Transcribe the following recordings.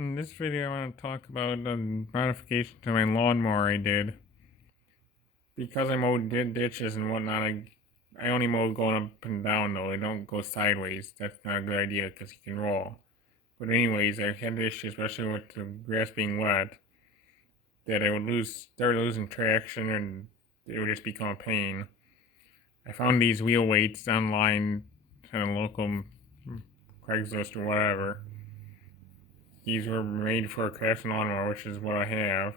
In this video, I want to talk about a modification to my lawnmower I did. Because I mowed ditches and whatnot, I only mow going up and down though. I don't go sideways. That's not a good idea because you can roll. But anyways, I had the issue, especially with the grass being wet, that I would start losing traction and it would just become a pain. I found these wheel weights online, kind of local Craigslist or whatever. These were made for a craftsman lawnmower, which is what I have.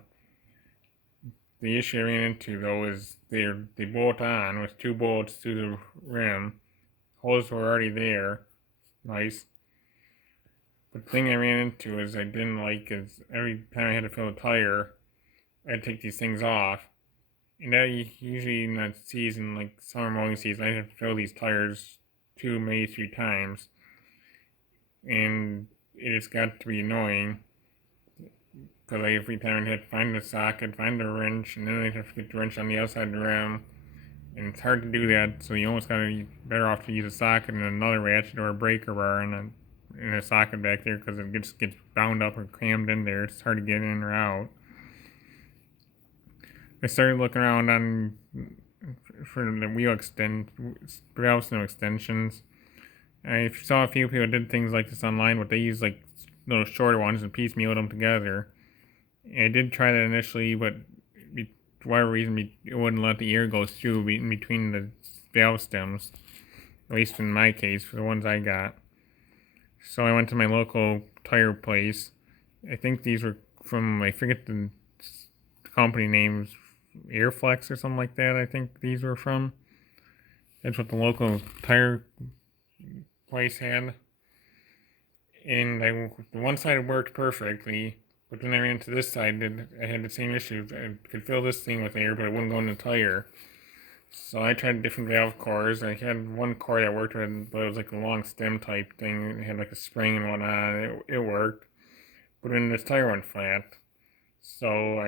The issue I ran into though is they bolt on with two bolts to the rim. Holes were already there, nice. But the thing I ran into is I didn't like is every time I had to fill a tire, I'd take these things off. And that usually in that season, like summer mowing season, I have to fill these tires 2, maybe 3 times. And it just got to be annoying. Because every time I'd have to find the socket, find the wrench, and then I'd have to get the wrench on the outside of the rim. And it's hard to do that, so you almost gotta be better off to use a socket and another ratchet or a breaker bar and a socket back there because it gets bound up or crammed in there. It's hard to get in or out. I started looking around for the valve stem extensions. I saw a few people did things like this online, but they use like little shorter ones and piecemealed them together. And I did try that initially, but for whatever reason, it wouldn't let the air go through in between the valve stems. At least in my case, for the ones I got. So I went to my local tire place. I think these were from, I forget the company names, Airflex or something like that. I think these were from. That's what the local tire place had. And the one side worked perfectly. But then I ran into this side and I had the same issue. I could fill this thing with air, but it wouldn't go in the tire. So I tried different valve cores. I had one core that worked, but it was like a long stem type thing. It had like a spring and whatnot. It worked. But then this tire went flat. So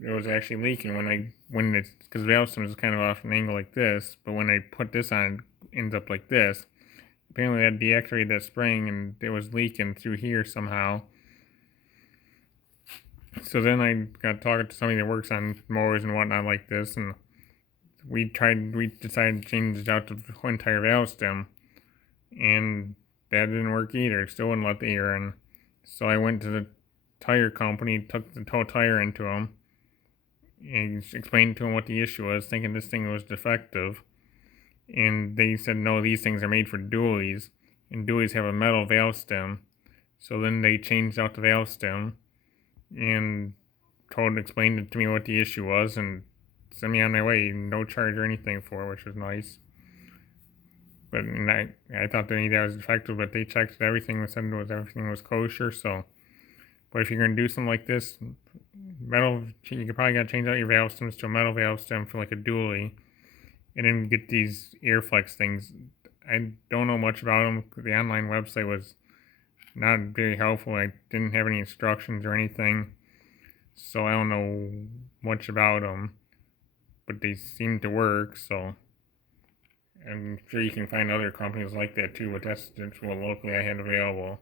it was actually leaking because the valve stem is kind of off an angle like this. But when I put this on, it ends up like this. Apparently I deactivated that spring and it was leaking through here somehow. So then I got talking to somebody that works on mowers and whatnot like this, and we decided to change it out to the entire valve stem, and that didn't work either. It still wouldn't let the air in. So I went to the tire company, took the tow tire into them, and explained to them what the issue was, thinking this thing was defective. And they said, no, these things are made for dualies, and dualies have a metal valve stem. So then they changed out the valve stem and explained it to me what the issue was and sent me on my way, no charge or anything for it, which was nice. But I thought that was defective, but they checked everything and said everything was kosher. So, but if you're gonna do something like this, you could probably gotta change out your valve stems to a metal valve stem for like a dually, and then get these Airflex things. I don't know much about them. The online website was not very helpful. I didn't have any instructions or anything, so I don't know much about them, but they seem to work. So I'm sure you can find other companies like that too, but that's what locally I had available.